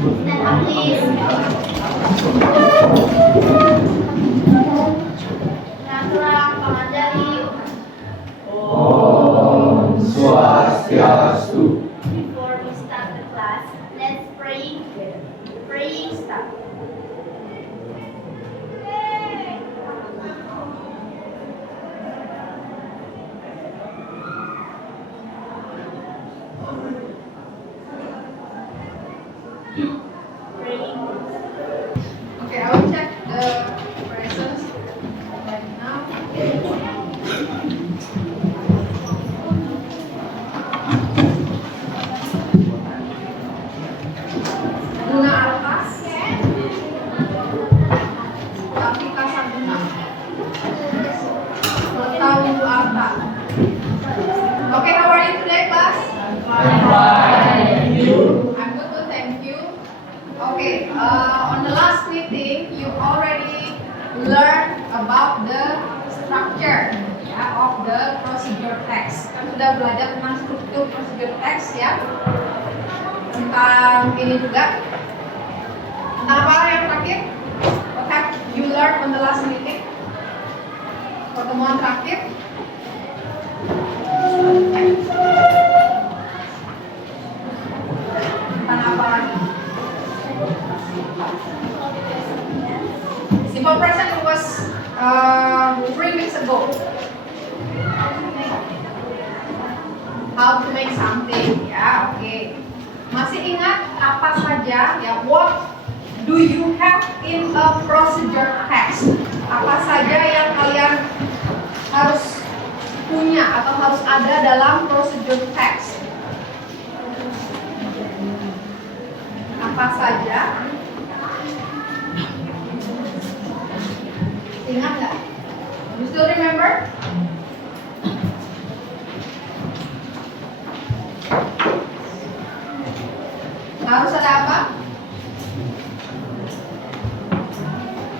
Stand up, please. Gerak-gerak, tangan jari. Om Swastiastu. Before we start the class, let's pray together. Praying start. Praying. Okay, I will check the presence right now. Guna atas, tapi kasar guna. Tahu apa? Okay, how are you today, class? I'm fine. You? I'm good too, thank you. Okay, on the last meeting, you already learned about the structure ya, of the procedure text. Kan sudah belajar tentang struktur procedure text ya. Tentang ini juga. Tentang apa yang terakhir? What have you learned on the last meeting? Pertemuan terakhir. Tentang apa lagi? Simple present was 3 weeks ago. How to make something, ya, oke. Masih ingat apa saja ya? What do you have in a procedure text? Apa saja yang kalian harus punya atau harus ada dalam procedure text? Apa saja? Ingat nggak? You still remember? Harus ada apa?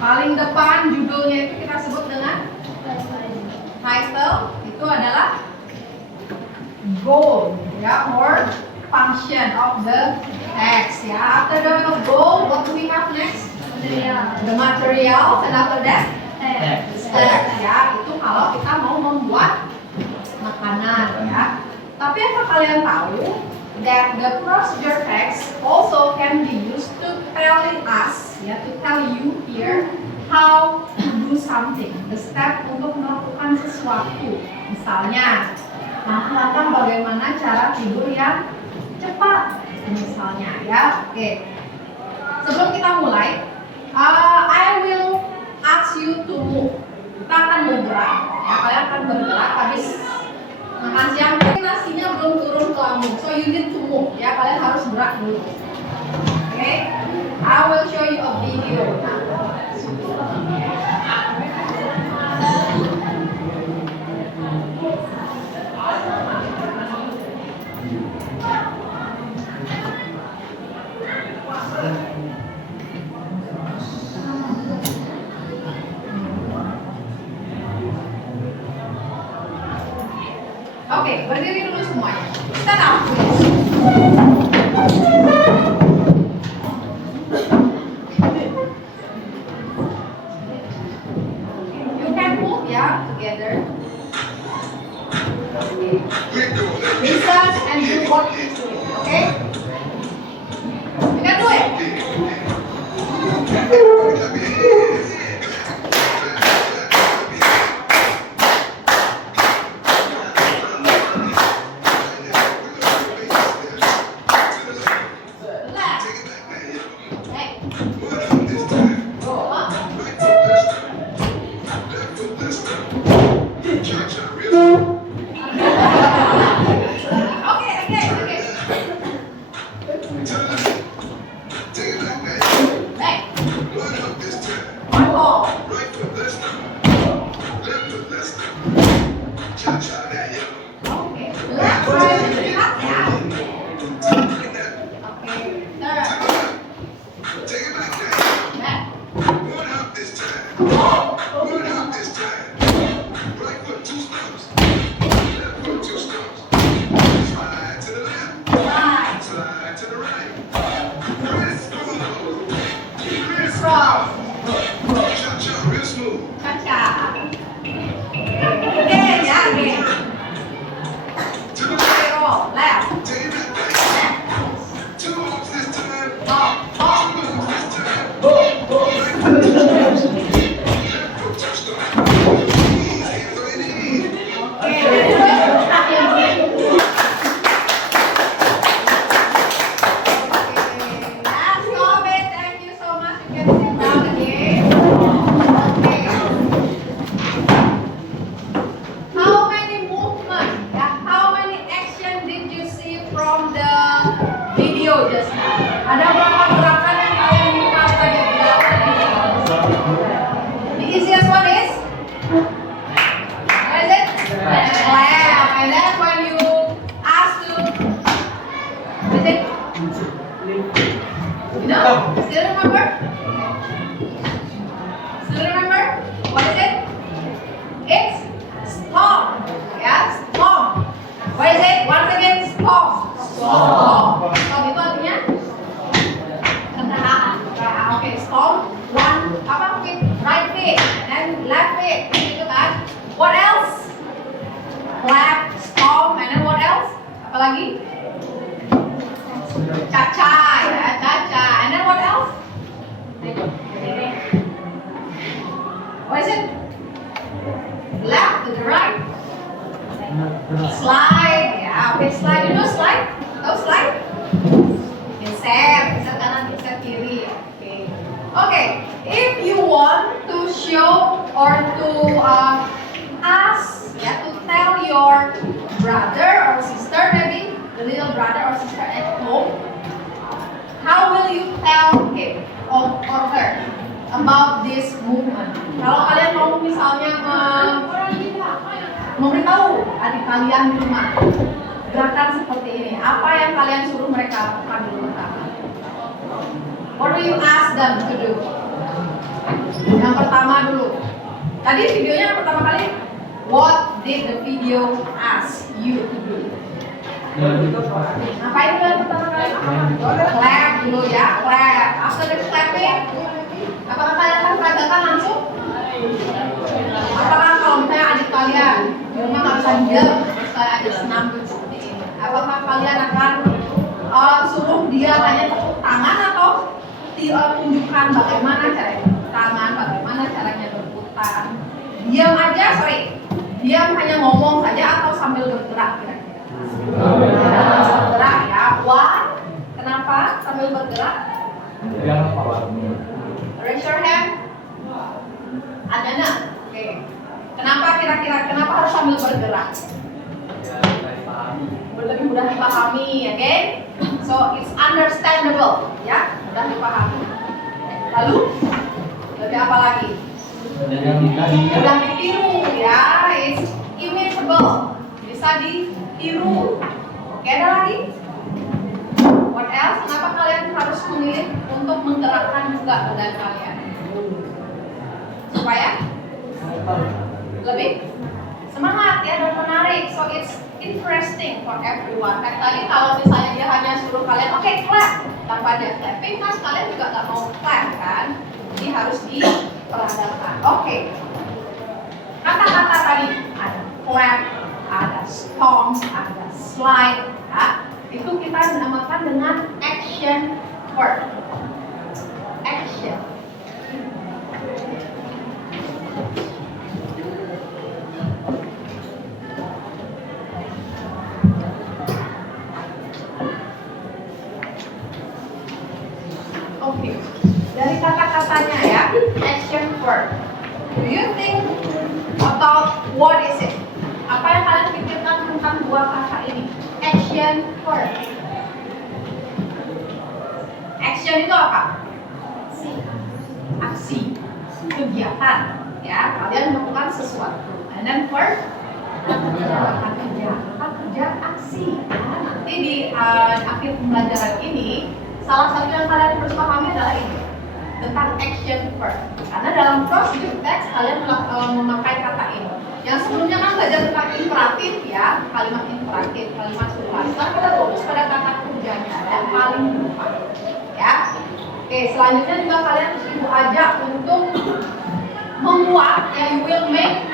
Paling depan judulnya itu kita sebut dengan title. Itu adalah goal, ya, or function of the text. Ya, after the goal, what do we have next? The material, and after that, step. Ya, itu kalau kita mau membuat makanan, ya. Tapi apa kalian tahu that the procedure text also can be used to telling us, ya, to tell you here how to do something, the step untuk melakukan sesuatu. Misalnya, melakukan bagaimana cara tidur yang cepat, misalnya, ya. Oke. Sebelum kita mulai, I will ask you to move. Kita akan bergerak, ya. Kalian akan bergerak habis makan siang. Nasinya belum turun ke lambung, so you need to move, ya. Kalian harus gerak dulu. Oke, I will show you a video now. Oke, berdiri dulu semuanya. Stand up, please. You can move, ya, together. Okay. Listen and do what he's doing, okay? You can do it. cross. Cha-cha. Again, yeah, again. Okay, roll. Left. Up, up. Last comment. Thank you so much. You can sit down again. Okay. How many movement? Yeah, how many action did you see from the video just now? Ada berapa gerakan yang kalian lihat tadi di dalam video? The easiest one is? What is it? Clap. And then when you ask to, what is it? You know? Still remember? Still remember? What is it? It's stomp. Yeah, stomp. What is it? Once again, stomp. Stomp. Stomp itu artinya kendaraan. Okay, stomp. One, apa? With right feet and left feet. Gitu kan? What else? Clap, stomp, and then what else? Apa lagi? Cha-cha, ya, cha-cha. And then what else? What is it? Left to the right. Slide, ya. Okay, slide. You know slide? Tahu slide? Geser kanan, geser kiri. Okay. Okay. If you want to show or to ask, ya, to tell your brother or sister, maybe the little brother or sister at home, how will you tell him or her about this movement? Kalau kalian mau misalnya memberitahu adik kalian di rumah gerakan seperti ini, apa yang kalian suruh mereka lakukan dulu pertama? What do you ask them to do? Yang pertama dulu. Tadi videonya yang pertama kali, what did the video ask you to do? Ngapain dulu yang pertama kali? Clap dulu ya, clap. After the clapping, apakah kalian akan peragakan langsung? Apakah kalau misalnya adik kalian di rumah nggak bisa diam, terus kalian ada senam seperti ini, apakah kalian akan suruh dia hanya tepuk tangan atau tunjukkan bagaimana caranya tangan, bagaimana caranya berputar? Diam aja, diam hanya ngomong saja atau sambil bergerak kira-kira? Bergerak ya. Why? Kenapa sambil bergerak? Raise your hand. Adana. Oke. Kenapa kira-kira? Kenapa harus sambil bergerak? Lebih mudah dipahami, oke? So it's understandable, ya, mudah dipahami. Lalu, lebih apa lagi? Mudah ditiru, ya, it's imitable, bisa ditiru. Oke, ada lagi? What else? Kenapa kalian harus memilih untuk menggerakkan juga badan kalian? Supaya lebih semangat ya dan menarik. So it's interesting for everyone. Kayak tadi kalau misalnya dia hanya suruh kalian, oke, clap, tanpa dia clapping, mas kalian juga nggak mau clap kan? Jadi harus diperagakan. Oke. Kata-kata tadi ada clap, ada stomp, ada slide. Ya. Itu kita namakan dengan action word. Action. Oke, dari kata-katanya ya, action word. Do you think about what is it? Apa yang kalian pikirkan tentang dua kata ini? Action word. Action itu apa? Aksi, kegiatan. Ya, kalian melakukan sesuatu. And then word, melakukan kerja, aksi. Nah, nanti di akhir pembelajaran ini, salah satu yang kalian harus pahami adalah ini, tentang action word. Karena dalam cross text kalian memakai kata ini. Yang sebelumnya kan belajar tentang imperatif ya, kalimat imperatif, kalimat suruhan. Sekarang kita fokus pada kata kerjanya dan paling depan. Ya, Oke, selanjutnya juga kalian ibu ajak untuk membuat, ya, you will make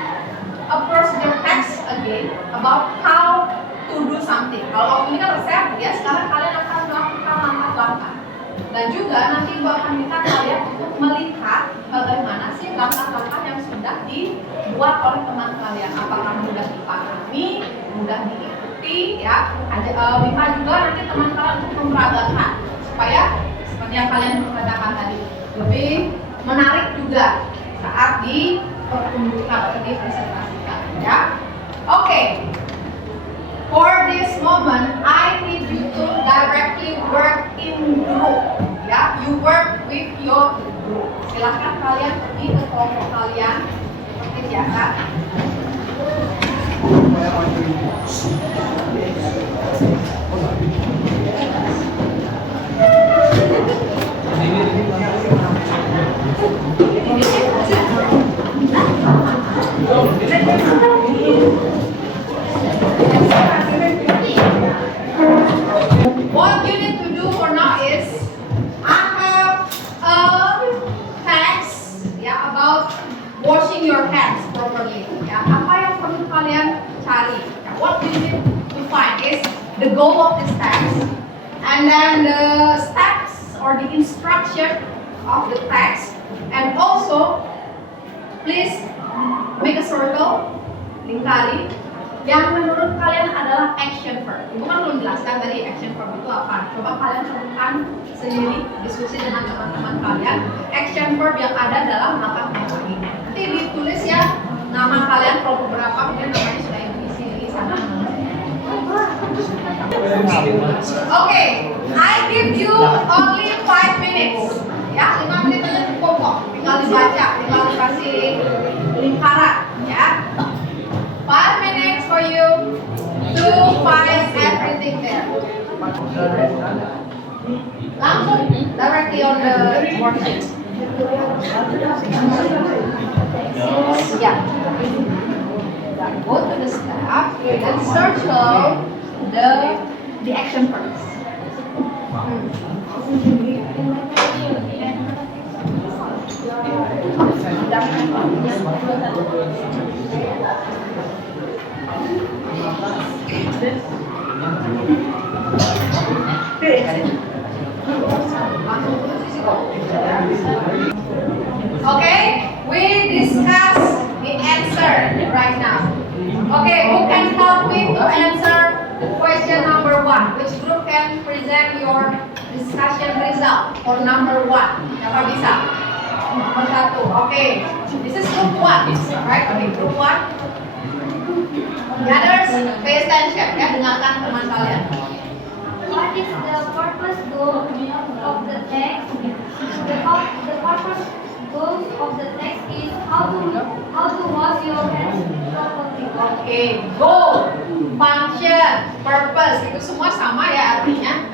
a procedure text again about how to do something. Kalau waktu ini kan resep, ya sekarang kalian akan melakukan langkah-langkah. Dan juga nanti ibu akan minta kalian untuk melihat bagaimana sih langkah-langkah yang sudah dibuat oleh teman kalian. Apakah mudah dipahami, mudah diikuti, ya. Minta juga nanti teman kalian untuk memperagakan supaya seperti yang kalian katakan tadi lebih menarik juga saat dipertunjukkan atau dipresentasikan, ya. Oke. For this moment, I need you to directly work in group. Ya, you work with your group. Silahkan kalian pergi ke kelompok kalian seperti biasa. What you need to do for now is I have a text, ya, about washing your hands properly. Ya, apa yang perlu kalian cari? Ya, what you need to find is the goal of this text, and then the steps or the instruction of the text, and also please make a circle, lingkari yang menurut kalian adalah action verb. Ibu kan belum jelaskan tadi action verb itu apa. Coba kalian temukan sendiri, diskusi dengan teman-teman kalian action verb yang ada dalam belakang ini. Nanti ditulis ya nama kalian, kelompok berapa, kemudian namanya sudah diisi di sana. Oke, I give you only 5 minutes. Ya, 5 menit aja cukup kok. Tinggal dibaca, tinggal dikasih lingkaran, ya. 5 minutes for you to find everything there. Langsung directly on the worksheet. Yeah. Go to the step and circle the action first. Okay, we discuss the answer right now. Okay, who can help me to answer the question number 1? Which group can present your discussion result for number 1? Siapa bisa? Nomor 1. Okay, this is group 1, right? Okay, group 1. The others, pay attention, ya, dengarkan teman kalian. What is the purpose goal of the text? The purpose goal of the text is how to wash your hands properly. Okay, goal, function, purpose itu semua sama ya artinya.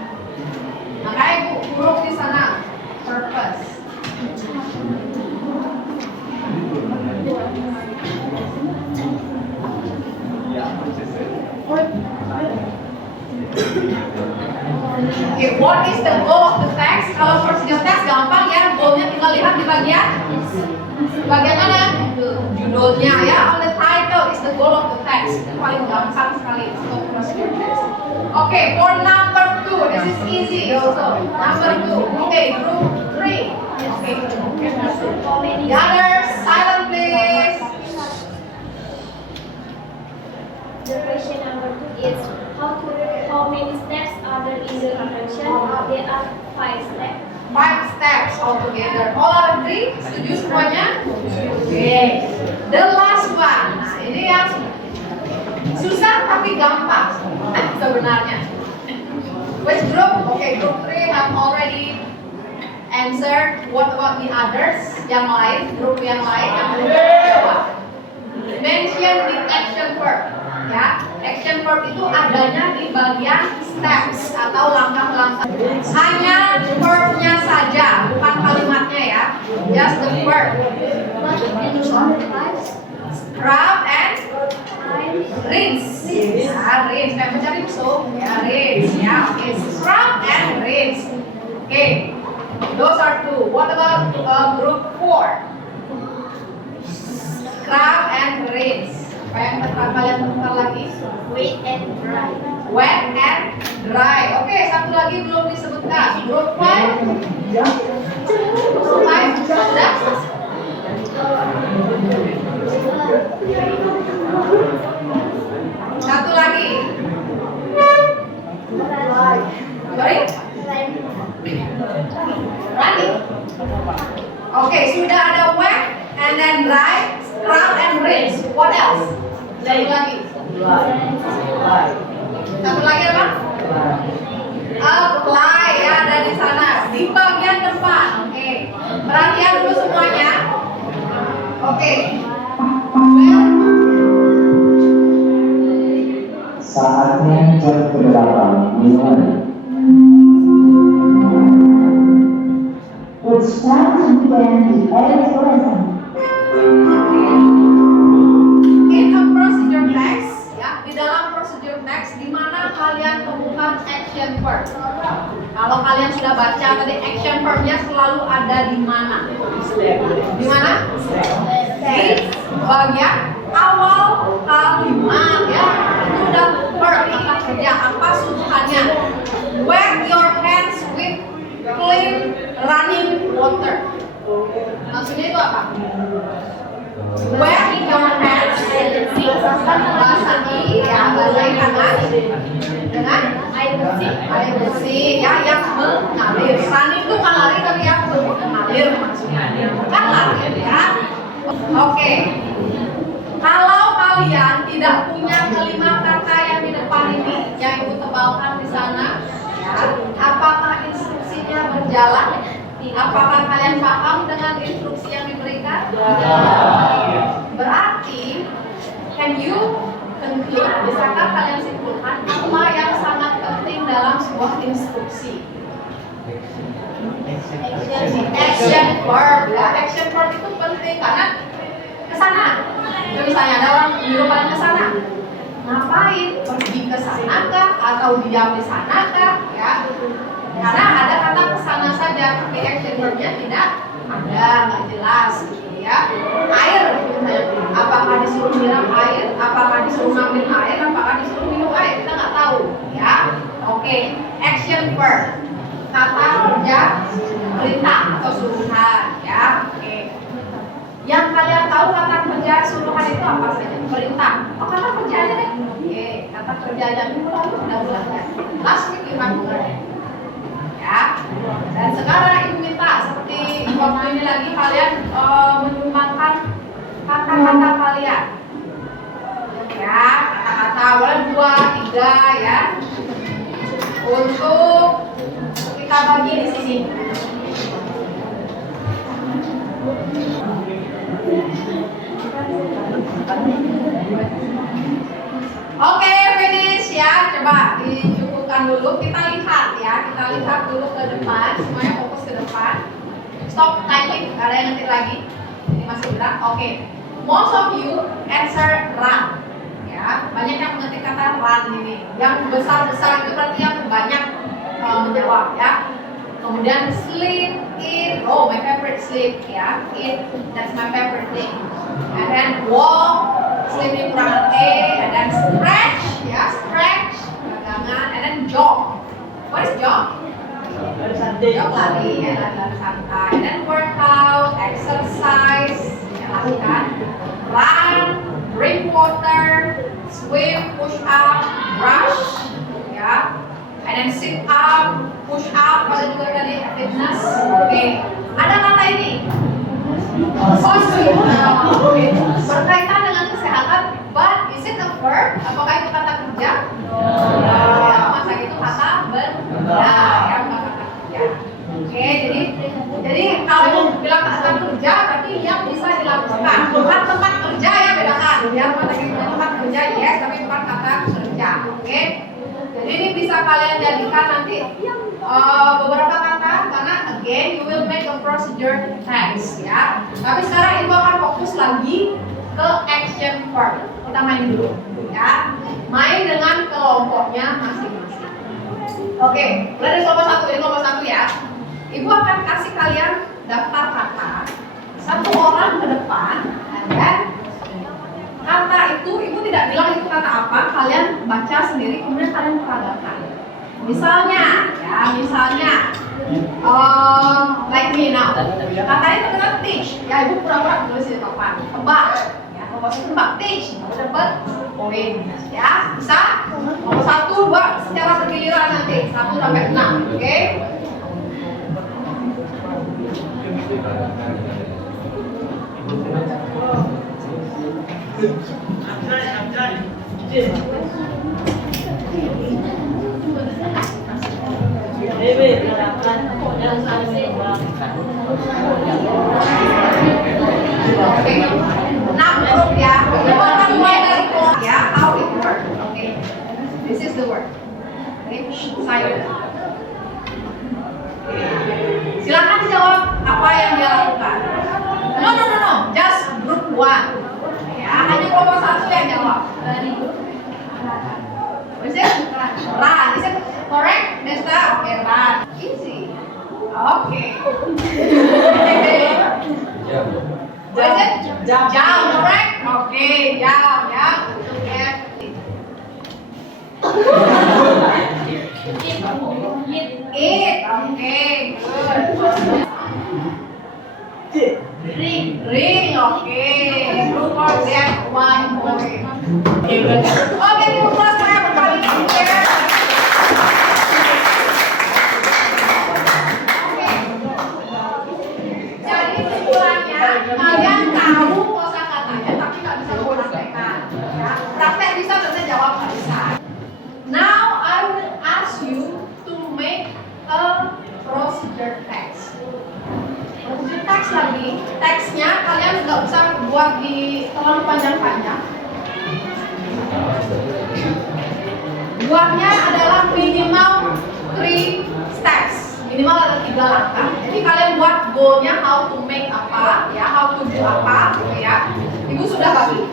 Makanya ibu huruf di sana, purpose. Okay, what is the goal of the text? Kalau procedure text gampang ya, goalnya tinggal lihat di bagian mana? Judulnya ya. On the title is the goal of the text. Itu paling gampang sekali untuk procedure text. Okay, for number 2, this is easy also. Number 2, okay, group 3. Okay, the others, silent please. The question number 2 is how many steps are there in the introduction? There are 5 steps. 5 steps altogether. All are agree? Setuju semuanya? Okay. The last one. Nah, ini yang susah tapi gampang sebenarnya. Which group? Okay, group 3 have already answered. What about the others? Yang lain, grup yang lain yang belum jawab. Mention the action verb. Ya, action verb itu adanya di bagian steps atau langkah-langkah. Hanya verbnya saja, bukan kalimatnya ya. Just the verb. Scrub and rinse. Ya, rinse. Kayak mencari musuh. Ya, rinse. Ya, oke. Scrub and rinse. Oke. Those are two. What about group 4? Scrub and rinse. Apa yang kalian temukan lagi? Wet and dry. Wet and dry. Oke, satu lagi belum disebutkan. Group 5. Group 5 sudah. Satu lagi. Sorry? Running. Oke, sudah ada wet and then dry, scrub and rinse. What else? Satu lagi. Satu lagi apa? Apply ya, ada di sana di bagian depan. Oke, perhatian dulu semuanya. Oke. Saatnya jam ke-8 dimulai. It's time to begin the edit lesson. In a procedure text, ya, di dalam procedure text di mana kalian temukan action verb. Kalau kalian sudah baca tadi action verbnya selalu ada di mana? Di mana? Di bagian awal kalimat ya. Itu udah verb kata kerja apa susuhannya? Wet your hands with clean running water. Maksudnya itu apa? Wet your hands basahi ya, basahi tangan dengan air bersih ya yang mengalir. Running itu kan lari tapi yang mengalir maksudnya bukan lari ya. Oke. Kalau kalian tidak punya kelima kata yang di depan ini yang ibu tebalkan di sana, ya, apakah instruksinya berjalan? Apakah kalian paham dengan instruksi yang diberikan? Berarti, can you conclude? Bisakah kalian simpulkan apa yang sangat penting dalam sebuah instruksi? Action verb, ya. Action verb itu penting karena kesana. Misalnya ada orang nyuruh kalian kesana, ngapain? Pergi ke sana kah? Atau diam di sana kah? Ya. Karena ada kata kesana saja, tapi action verbnya tidak ada, nggak jelas, gitu ya. Air, misalnya, apakah disuruh nyiram air? Apakah disuruh ngambil air? Apakah disuruh minum air? Kita nggak tahu, ya. Oke, action verb, kata kerja, perintah atau suruhan, ya. Oke. Yang kalian tahu kata kerja suruhan itu apa saja? Perintah. Oh, kata kerjanya deh. Oke, kata kerjanya minggu lalu sudah belajar. Last week you have learned. Ya. Dan sekarang ibu minta seperti waktu ini lagi kalian menyumbangkan kata-kata kalian. Ya, kata-kata boleh 2, 3 ya. Untuk kita bagi di sini. Oke, finish ya. Coba dicukupkan dulu. Kita lihat ya. Kita lihat dulu ke depan. Semuanya fokus ke depan. Stop typing. Gak ada yang ngetik lagi. Ini masih berat. Oke. Most of you answer run. Ya. Banyak yang mengetik kata run ini. Yang besar-besar itu berarti yang banyak menjawab ya. Kemudian sleep, eat, oh my favorite sleep ya, eat, that's my favorite thing. And then walk, sleeping kurang A, and then stretch, ya stretch, pegangan, and then jog. What is jog? Jog lari, ya lari santai. And then workout, exercise, ya lakukan. Run, drink water, swim, push up, brush, ya. And then sit up, push up, ada juga tadi fitness. Oke. Ada kata ini. Swim. Berkaitan dengan kesehatan, but is it a verb? Apakah itu kata kerja? Ya, masa itu kata benda, ya bukan kata kerja. Oke, jadi kalau bilang kata kerja berarti yang bisa dilakukan. Bukan tempat kerja ya, bedakan. Ya, tempat kerja yes, tapi bukan kata kerja. Oke. Jadi ini bisa kalian jadikan nanti beberapa kata karena again you will make a procedure text ya. Tapi sekarang ibu akan fokus lagi ke action verb. Kita main dulu ya. Main dengan kelompoknya masing-masing. Oke, mulai dari kelompok 1 ya. Ibu akan kasih kalian daftar kata, satu orang ke depan, dan kata itu ibu tidak bilang itu kata apa, kalian baca sendiri kemudian kalian peragakan. Misalnya, like me now. Katanya itu dengan teach, ya ibu pura-pura tulis di papan. Tebak, ya kalau bahasa tebak teach, dapat poin, ya bisa. Nomor 1, 2 secara bergiliran nanti 1 sampai 6, oke? Oke, 6 grup ya. Coba akan mulai dari ya, how it works. Oke, this is the word. Oke, silent. Silakan jawab apa yang dia lakukan. No, just group 1. Ya, hanya kelompok 1 yang jawab. Is it? Run. Is it correct, Nesta? Okay, run. Easy. Okay. Is it? Jump, correct? Okay, jump, ya. Eat. Okay, good. Ring, okay. Group for that 1 point. Okay, ibu kelas saya kembali ke chair. Jadi kesimpulannya, kalian tahu kosakatanya tapi nggak bisa mempraktekkan. Ya, praktek bisa, tapi jawab nggak bisa. Now I will ask you to make a procedure text. Procedure text lagi, teksnya kalian nggak usah buat di terlalu panjang-panjang. Buatnya adalah minimal 3 steps, minimal ada 3 langkah. Jadi kalian buat goalnya how to make apa, ya, how to do apa, gitu ya. Ibu sudah bagi.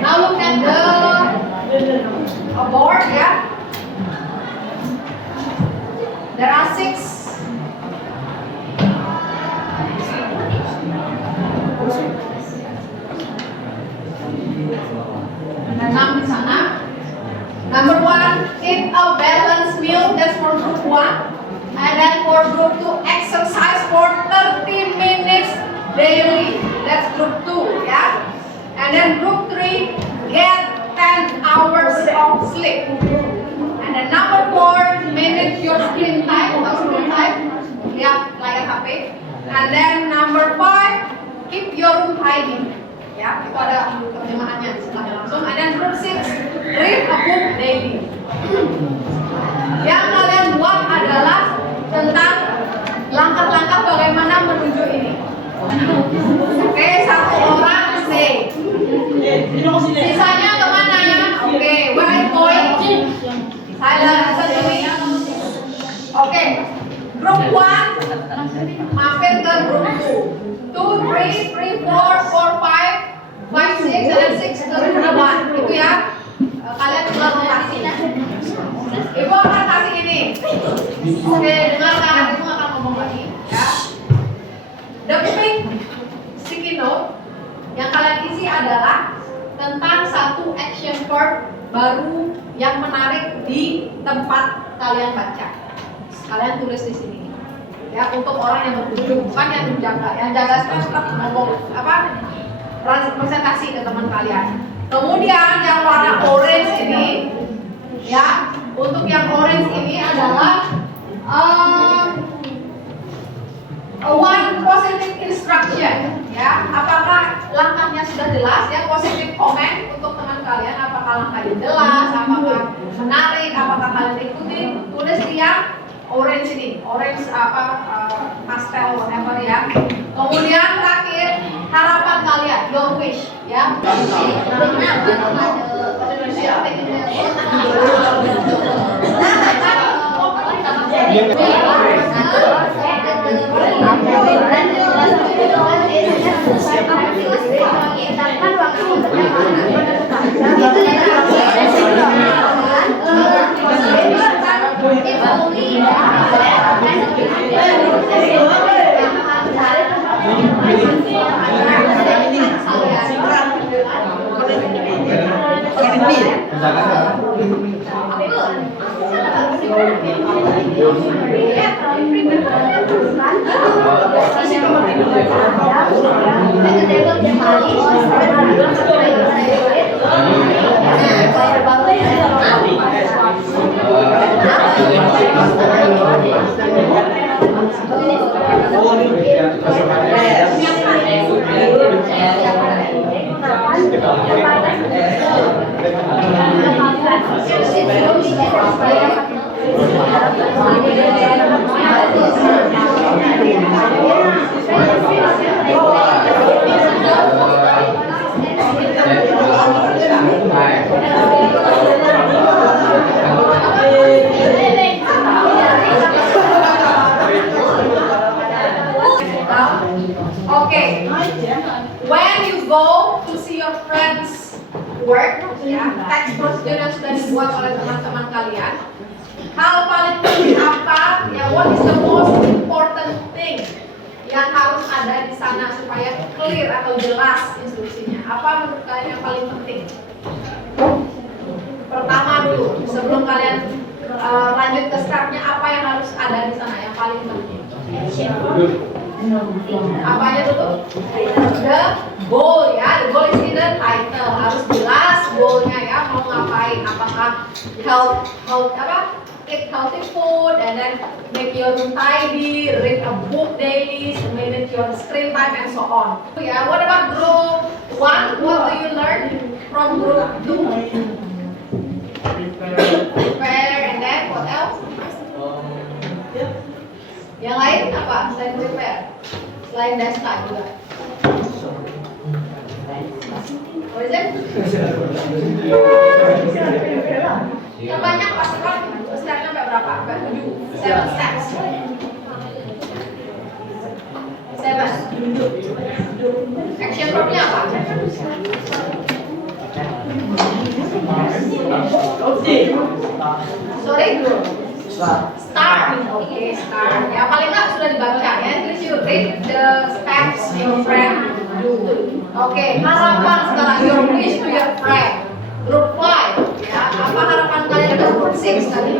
Now look at the board, ya. There are 6. 6 di sana. Number 1, eat a balanced meal. That's for group 1. And then for group 2, exercise for 30 minutes daily. That's group 2, yeah. And then group 3, get 10 hours of sleep. And then number 4, manage your screen time. Yeah, like a HP. And then number 5, keep your room tidy. Ya, itu ada terjemahannya di sebelah langsung. And then group 6, read a book daily. Yang kalian buat adalah tentang langkah-langkah bagaimana menuju ini. Oke, 1 orang say. Sisanya kemana? Oke, where is going? Silent, Oke, group 1 mampir ke group 2. 2, 3, 4, 5, 6, and then 6 ke group 1. Itu ya, kalian tinggal rotasi. Ibu akan kasih ini. Oke, dengarkan, ibu akan ngomong lagi, ya. The pink sticky note yang kalian isi adalah tentang satu action verb baru yang menarik di tempat kalian baca. Kalian tulis di sini. Ya, untuk orang yang berkunjung, bukan yang menjaga. Yang jaga sekarang tetap ngomong apa? Presentasi ke teman kalian. Kemudian yang warna orange ini, ya, untuk yang orange ini adalah one positive instruction, ya. Apakah langkahnya sudah jelas? Ya, positive comment untuk teman kalian. Apakah langkahnya jelas? Apakah menarik? Apakah kalian ikutin? Tulis di yang orange ini, orange pastel whatever ya. Kemudian terakhir harapan kalian, your wish, ya. If only Okay, when you go to see your friends work, ya, teks prosedur yang sudah dibuat oleh teman-teman kalian, hal paling penting apa? Ya, what is the most important thing yang harus ada di sana supaya clear atau jelas instruksinya? Apa menurut kalian yang paling penting? Pertama dulu, sebelum kalian lanjut ke stepnya, apa yang harus ada di sana yang paling penting? Apanya dulu? The goal, ya. The goal is in the title. Harus jelas goalnya, ya. Mau ngapain? Apakah eat healthy food and then make your room tidy, read a book daily, manage your screen time and so on. Ya. What about group 1? What do you learn from group 2? Prepare and then what else? Yang lain apa? Selain prepare? Selain Deska juga? What is it? Terbanyak pasti kan stepnya sampai berapa? Sampai 7. 7 steps. 7. Action verbnya apa? Sorry? Start. Oke, start. Ya paling nggak sudah dibaca ya. At least you read the steps your friend do. Oke, harapan sekarang your wish to your friend. Group 5. Ya, apa harapan kalian ke group 6 tadi?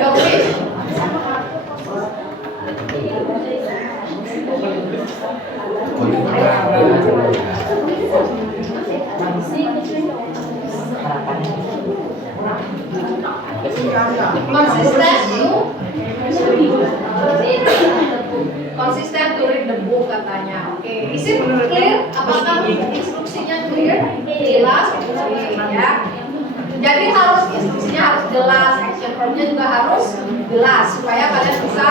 Your wish. Konsisten to read the book katanya. Oke, is it clear? Apakah instruksinya clear? Jelas, ya. Jadi instruksinya harus jelas, action verbnya juga harus jelas supaya kalian bisa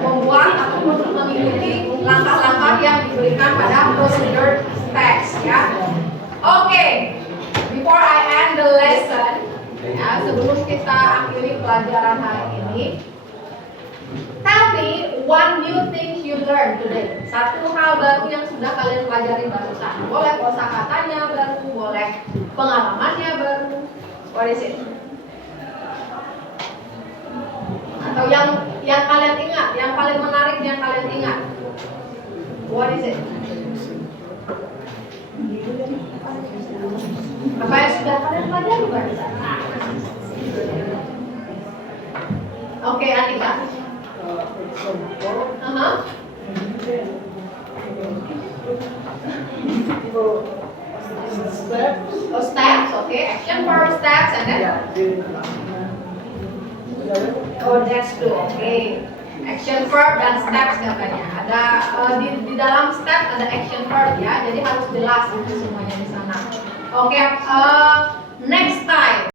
membuat ataupun mengikuti langkah-langkah yang diberikan pada procedure text, ya. Oke, before I end the lesson, ya, sebelum kita akhiri pelajaran hari ini, tell me one new thing you learned today. Satu hal baru yang sudah kalian pelajari barusan. Boleh kosakatanya baru, boleh pengalamannya baru. What is it? Atau yang kalian ingat, yang paling menarik yang kalian ingat. What is it? Apa yang sudah kalian pelajari barusan? Oke, Anika. Oh, steps, okay. Action verb, steps, and then oh, that's two, okay. Action verb dan steps katanya. Ada di dalam step ada action verb ya. Jadi harus jelas itu semuanya di sana. Oke, next time.